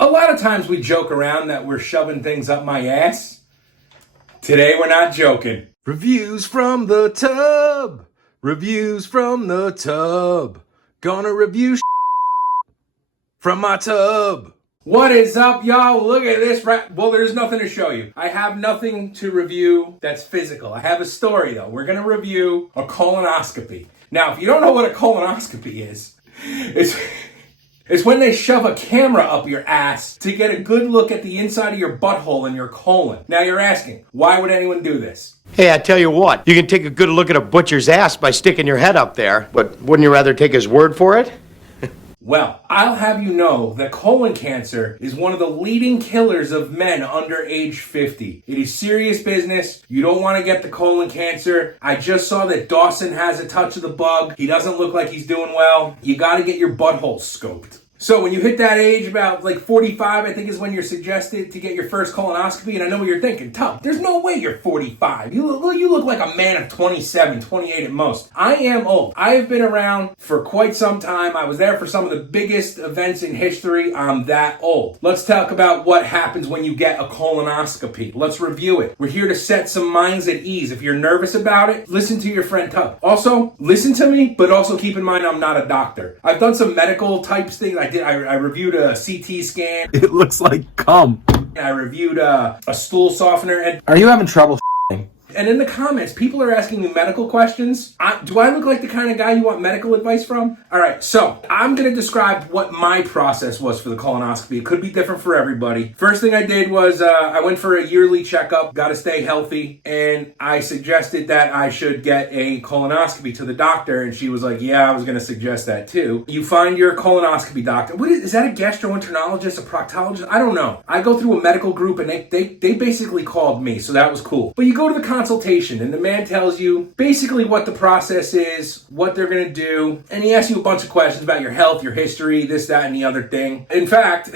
A lot of times we joke around that we're shoving things up my ass. Today we're not joking. Reviews from the tub. Reviews from the tub. Gonna review from my tub. What is up, y'all? Look at this. Well, there's nothing to show you. I have nothing to review that's physical. I have a story, though. We're going to review a colonoscopy. Now, if you don't know what a colonoscopy is, it's when they shove a camera up your ass to get a good look at the inside of your butthole and your colon. Now, you're asking, why would anyone do this? Hey, I tell you what, you can take a good look at a butcher's ass by sticking your head up there, but wouldn't you rather take his word for it? Well, I'll have you know that colon cancer is one of the leading killers of men under age 50. It is serious business. You don't want to get the colon cancer. I just saw that Dawson has a touch of the bug. He doesn't look like he's doing well. You got to get your butthole scoped. So when you hit that age, about like 45, I think is when you're suggested to get your first colonoscopy. And I know what you're thinking, Tub, there's no way you're 45. You look like a man of 27, 28 at most. I am old. I have been around for quite some time. I was there for some of the biggest events in history. I'm that old. Let's talk about what happens when you get a colonoscopy. Let's review it. We're here to set some minds at ease. If you're nervous about it, listen to your friend Tub. Also, listen to me, but also keep in mind I'm not a doctor. I've done some medical types things. I reviewed a CT scan. It looks like cum. I reviewed a stool softener. And Are you having trouble? And in the comments, people are asking me medical questions. Do I look like the kind of guy you want medical advice from? All right, so I'm going to describe what my process was for the colonoscopy. It could be different for everybody. First thing I did was I went for a yearly checkup, got to stay healthy, and I suggested that I should get a colonoscopy to the doctor, and she was like, yeah, I was going to suggest that too. You find your colonoscopy doctor. Is that a gastroenterologist, a proctologist? I don't know. I go through a medical group, and they basically called me, so that was cool. But you go to the consultation, and the man tells you basically what the process is, what they're going to do, and he asks you a bunch of questions about your health, your history, this, that, and the other thing. In fact,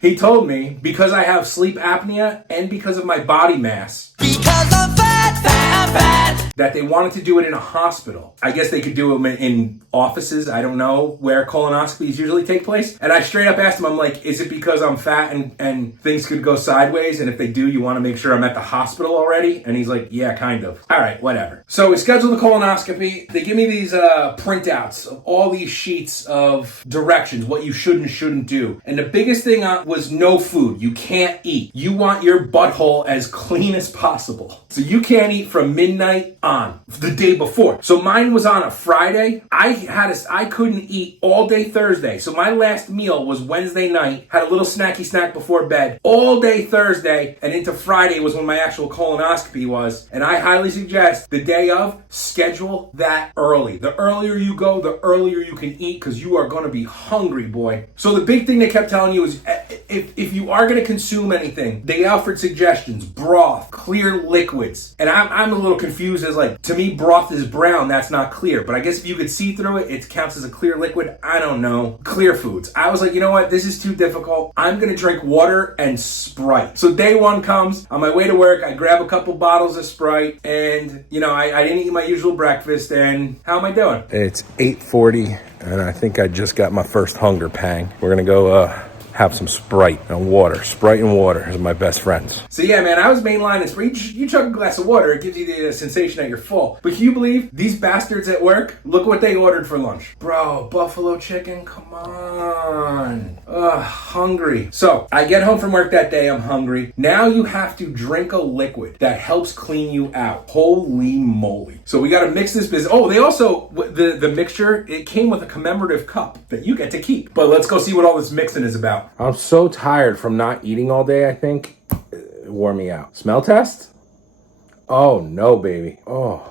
he told me because I have sleep apnea and because of my body mass, because of bad, that they wanted to do it in a hospital. I guess they could do them in offices. I don't know where colonoscopies usually take place. And I straight up asked him, I'm like, is it because I'm fat and things could go sideways? And if they do, you want to make sure I'm at the hospital already? And he's like, yeah, kind of. All right, whatever. So we scheduled the colonoscopy. They give me these printouts of all these sheets of directions, what you should and shouldn't do. And the biggest thing was no food. You can't eat. You want your butthole as clean as possible. So you can't eat from midnight on the day before. So mine was on a Friday. I couldn't eat all day Thursday. So my last meal was Wednesday night. Had a little snacky snack before bed. All day Thursday and into Friday was when my actual colonoscopy was. And I highly suggest the day of, schedule that early. The earlier you go, the earlier you can eat because you are going to be hungry, boy. So the big thing they kept telling you is if you are going to consume anything, they offered suggestions, broth, clear liquids. And I'm a little confused as like, to me, broth is brown. That's not clear. But I guess if you could see through it, it counts as a clear liquid. I don't know. Clear foods. I was like, you know what? This is too difficult. I'm going to drink water and Sprite. So day one comes. On my way to work, I grab a couple bottles of Sprite. And, I didn't eat my usual breakfast. And how am I doing? It's 8:40, and I think I just got my first hunger pang. We're going to go have some Sprite and water. Sprite and water is my best friends. So yeah, man, I was mainlining Sprite. You chug a glass of water, it gives you the sensation that you're full. But can you believe these bastards at work? Look what they ordered for lunch. Bro, buffalo chicken, come on. Ugh, hungry. So I get home from work that day, I'm hungry. Now you have to drink a liquid that helps clean you out. Holy moly. So we got to mix this business. Oh, they also, the mixture, it came with a commemorative cup that you get to keep. But let's go see what all this mixing is about. I'm so tired from not eating all day, I think. It wore me out. Smell test? Oh, no, baby. Oh.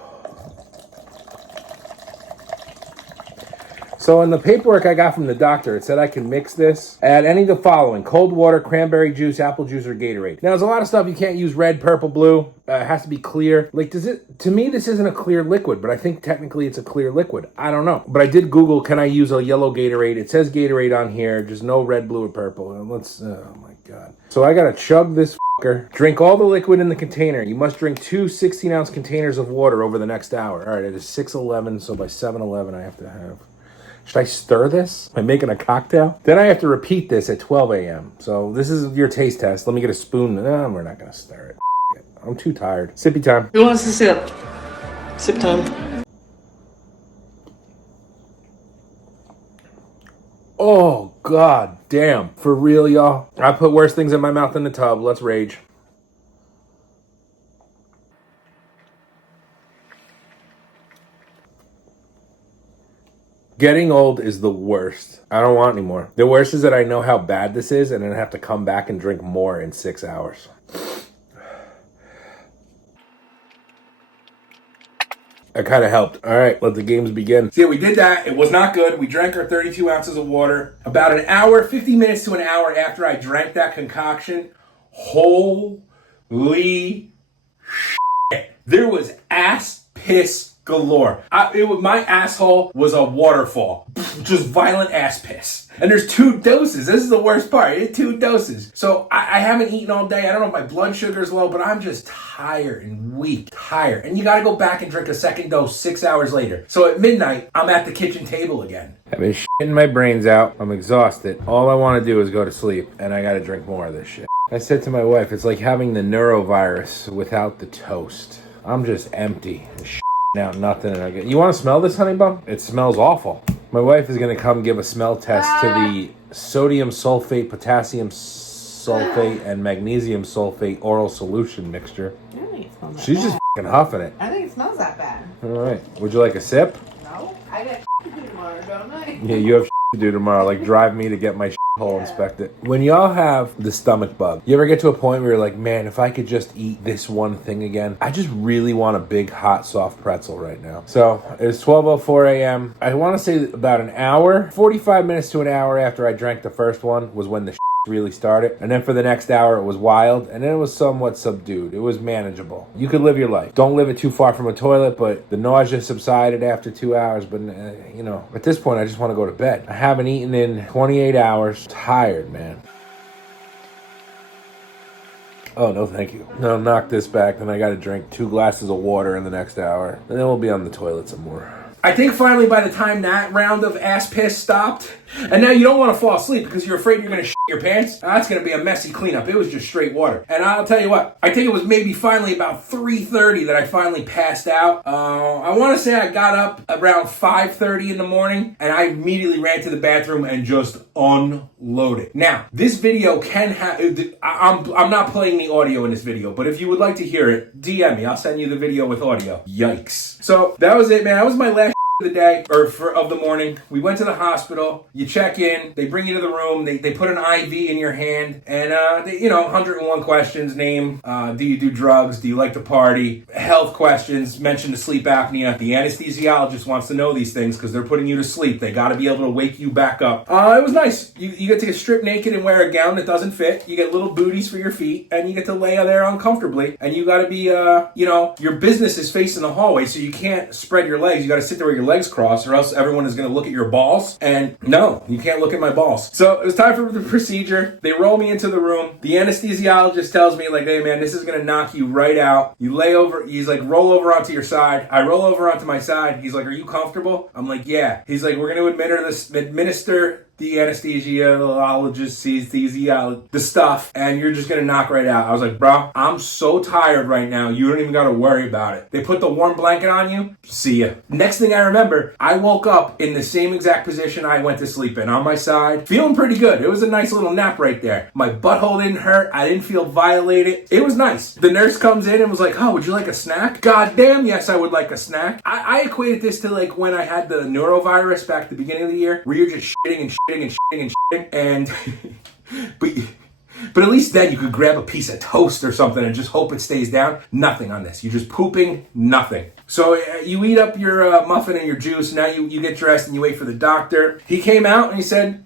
So in the paperwork I got from the doctor, it said I can mix this. Add any of the following: cold water, cranberry juice, apple juice, or Gatorade. Now, there's a lot of stuff you can't use: red, purple, blue. It has to be clear. Like, to me, this isn't a clear liquid, but I think technically it's a clear liquid. I don't know. But I did Google, can I use a yellow Gatorade? It says Gatorade on here, just no red, blue, or purple. And oh my God. So I gotta chug this fucker. Drink all the liquid in the container. You must drink 2 16-ounce containers of water over the next hour. All right, it is 6:11, so by 7:11 I have to have Should I stir this by making a cocktail? Then I have to repeat this at 12 a.m. So this is your taste test. Let me get a spoon. No, we're not going to stir it. I'm too tired. Sippy time. Who wants to sip? Sip time. Oh, god damn. For real, y'all? I put worse things in my mouth in the tub. Let's rage. Getting old is the worst. I don't want any more. The worst is that I know how bad this is and then I have to come back and drink more in 6 hours. That kind of helped. All right, let the games begin. See, we did that. It was not good. We drank our 32 ounces of water. About an hour, 50 minutes to an hour after I drank that concoction, holy shit. There was ass piss galore. My asshole was a waterfall. Just violent ass piss. And there's 2 doses. This is the worst part. It's 2 doses. So I haven't eaten all day. I don't know if my blood sugar is low, but I'm just tired and weak. Tired. And you got to go back and drink a second dose 6 hours later. So at midnight, I'm at the kitchen table again. I've been shitting my brains out. I'm exhausted. All I want to do is go to sleep, and I got to drink more of this shit. I said to my wife, it's like having the neurovirus without the toast. I'm just empty. Out nothing. And you want to smell this, honey bun? It smells awful. My wife is going to come give a smell test to the sodium sulfate, potassium sulfate, and magnesium sulfate oral solution mixture. I don't think it smells that She's bad. just fucking huffing it. I think it smells that bad. All right. Would you like a sip? No, I got to do tomorrow, don't I? Yeah, you have to do tomorrow. Like, drive me to get my hole inspected. When y'all have the stomach bug, you ever get to a point where you're like, man, if I could just eat this one thing again, I just really want a big, hot, soft pretzel right now. So it's 12:04 a.m. I want to say about an hour, 45 minutes to an hour after I drank the first one was when the really started. And then for the next hour, it was wild. And then it was somewhat subdued. It was manageable. You could live your life. Don't live it too far from a toilet, but the nausea subsided after 2 hours. But, at this point, I just want to go to bed. I haven't eaten in 28 hours. Tired, man. Oh, no, thank you. No, knock this back. Then I got to drink 2 glasses of water in the next hour. And then we'll be on the toilet some more. I think finally by the time that round of ass piss stopped, and now you don't want to fall asleep because you're afraid you're going to shit your pants. That's going to be a messy cleanup. It was just straight water. And I'll tell you what, I think it was maybe finally about 3:30 that I finally passed out. I want to say I got up around 5:30 in the morning, and I immediately ran to the bathroom and just unloaded. Now, this video can have, I'm not playing the audio in this video, but if you would like to hear it, DM me. I'll send you the video with audio. Yikes. So that was it, man. That was my last of the day, of the morning. We went to the hospital. You check in. They bring you to the room. They put an IV in your hand. And, 101 questions. Name, do you do drugs? Do you like to party? Health questions. Mention the sleep apnea. The anesthesiologist wants to know these things because they're putting you to sleep. They got to be able to wake you back up. It was nice. You get to get stripped naked and wear a gown that doesn't fit. You get little booties for your feet. And you get to lay there uncomfortably. And you got to be, your business is facing the hallway, so you can't spread your legs. You got to sit there with your legs crossed, or else everyone is going to look at your balls. And no, you can't look at my balls. So it was time for the procedure. They roll me into the room. The anesthesiologist tells me, like, hey man, this is going to knock you right out. You lay over. He's like, roll over onto your side. I roll over onto my side. He's like, are you comfortable? I'm like, yeah. He's like, we're going to administer the anesthesiologist sees the stuff, and you're just gonna knock right out. I was like, bro, I'm so tired right now, you don't even gotta worry about it. They put the warm blanket on you, see ya. Next thing I remember, I woke up in the same exact position I went to sleep in, on my side, feeling pretty good. It was a nice little nap right there. My butthole didn't hurt, I didn't feel violated. It was nice. The nurse comes in and was like, oh, would you like a snack? God damn, yes, I would like a snack. I equated this to like when I had the neurovirus back at the beginning of the year, where you're just shitting and but at least then you could grab a piece of toast or something and just hope it stays down. Nothing on this. You're just pooping nothing. So you eat up your muffin and your juice. Now you get dressed and you wait for the doctor. He came out and he said,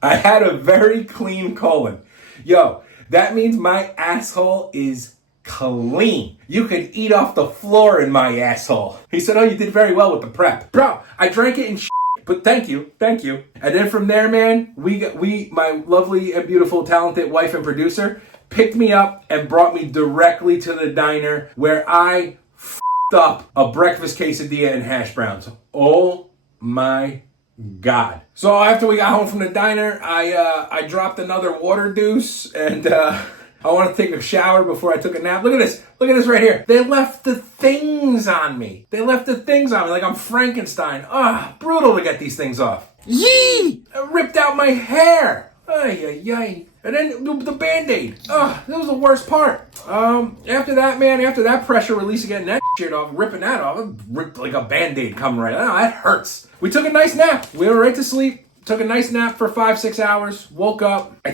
I had a very clean colon. Yo, that means my asshole is clean. You could eat off the floor in my asshole. He said, oh, you did very well with the prep. Bro, I drank it and but thank you. And then from there, man, my lovely and beautiful, talented wife and producer picked me up and brought me directly to the diner where I f***ed up a breakfast quesadilla and hash browns. Oh my God. So after we got home from the diner, I dropped another water deuce, and I want to take a shower before I took a nap. Look at this. Look at this right here. They left the things on me. They left the things on me like I'm Frankenstein. Brutal to get these things off. Yee! I ripped out my hair. Ay, ay, ay. And then the Band-Aid. That was the worst part. After that, man, after that pressure release of getting that shit off, ripping that off, it ripped like a Band-Aid coming right out. That hurts. We took a nice nap. We went right to sleep. Took a nice nap for 5-6 hours. Woke up. I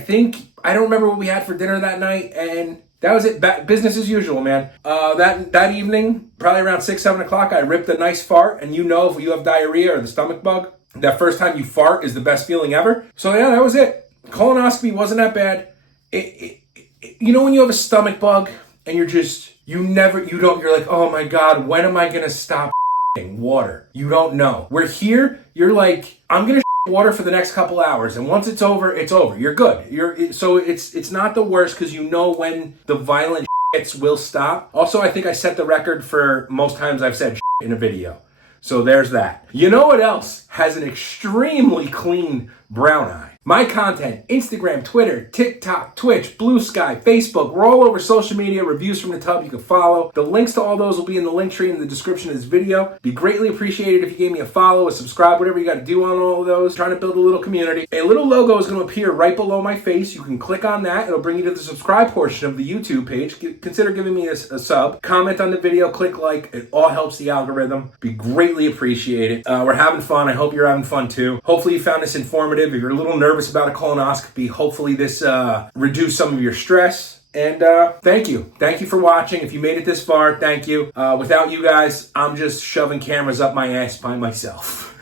don't remember what we had for dinner that night, and that was it. Business as usual, man. That evening, probably around 6-7 o'clock, I ripped a nice fart, and you know if you have diarrhea or the stomach bug, that first time you fart is the best feeling ever. So yeah, that was it. Colonoscopy wasn't that bad. You know when you have a stomach bug and you're like, oh my God, when am I gonna stop water? You don't know. We're here, you're like, I'm gonna water for the next couple hours, and once it's over, it's over. You're good. So it's not the worst because you know when the violent shits will stop. Also, I think I set the record for most times I've said in a video. So there's that. You know what else has an extremely clean brown eye? My content, Instagram, Twitter, TikTok, Twitch, Blue Sky, Facebook, we're all over social media, reviews from the tub you can follow. The links to all those will be in the link tree in the description of this video. Be greatly appreciated if you gave me a follow, a subscribe, whatever you got to do on all of those. Trying to build a little community. A little logo is going to appear right below my face. You can click on that. It'll bring you to the subscribe portion of the YouTube page. Consider giving me a sub. Comment on the video, click like. It all helps the algorithm. Be greatly appreciated. We're having fun. I hope you're having fun too. Hopefully you found this informative. If you're a little nervous about a colonoscopy, hopefully this reduced some of your stress. And thank you for watching. If you made it this far, thank you. Without you guys, I'm just shoving cameras up my ass by myself.